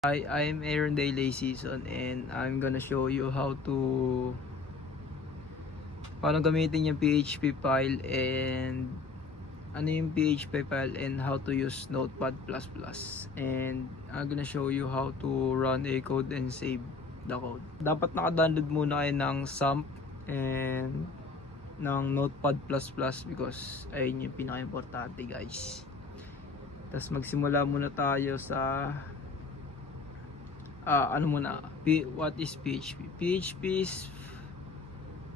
Hi, I'm Aaron Daily Season and I'm gonna show you how to paano gamitin yung PHP file and ano yung PHP file and how to use Notepad++, and I'm gonna show you how to run a code and save the code. Dapat naka-download muna kayo ng XAMPP and ng Notepad++ because ayun yung pinaka-importante, guys. Tapos magsimula muna tayo sa what is PHP? PHP is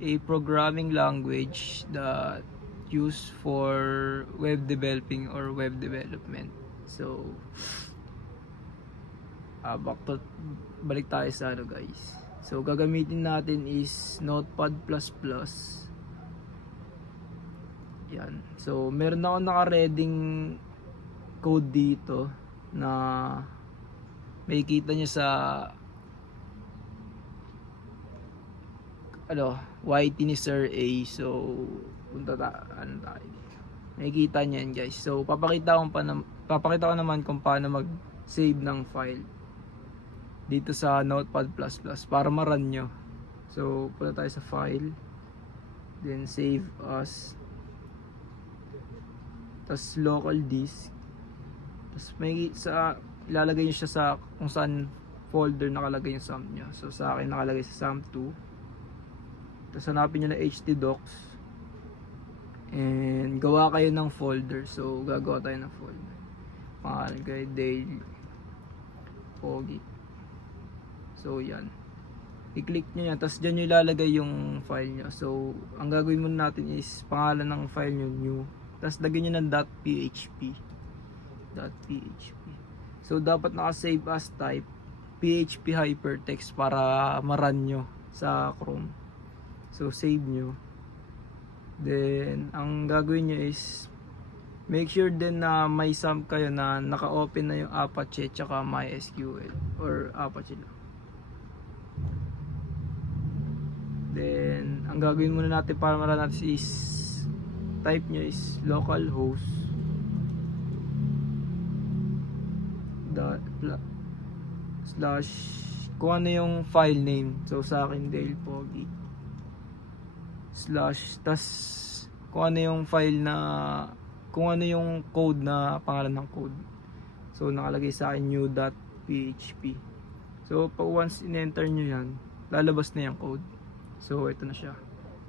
a programming language that used for web developing or web development. So, balik tayo sa guys. So, gagamitin natin is Notepad++. Yan. So, meron ako naka-reading code dito na makikita nyo sa YT ni Sir A. So tayo makikita nyo yan, guys. So papakita ko naman kung paano mag save ng file dito sa Notepad++ para ma-run nyo. So punta tayo sa file, then save as, tas local disk, tas may ilalagay nyo siya sa kung saan folder nakalagay yung SAMP nyo. So sa akin nakalagay sa SAMP2. Tapos hanapin nyo na htdocs and gawa kayo ng folder. So gagawa tayo ng folder, pangalan kayo daily pogi. So yan, i-click nyo yan, tapos dyan nyo ilalagay yung file nyo. So ang gagawin muna natin is pangalan ng file nyo new, tapos lagyan nyo ng .php. So dapat naka-save as type PHP hypertext para ma-run nyo sa Chrome. So save nyo. Then ang gagawin nyo is make sure din na may SAMP kayo na naka-open na yung Apache tsaka MySQL or Apache lang. Then ang gagawin muna natin para ma-run natin is type nyo is localhost slash kung ano yung file name. So sa akin Dale Pogi slash, tas kung ano yung file na, kung ano yung code na pangalan ng code. So nakalagay sa akin new.php. So pag once in-enter nyo yan, lalabas na yung code. So ito na siya,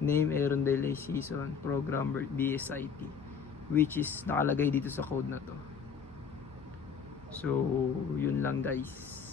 name Aaron Daily Season, programmer BSIT, which is nakalagay dito sa code na to. So yun lang, guys.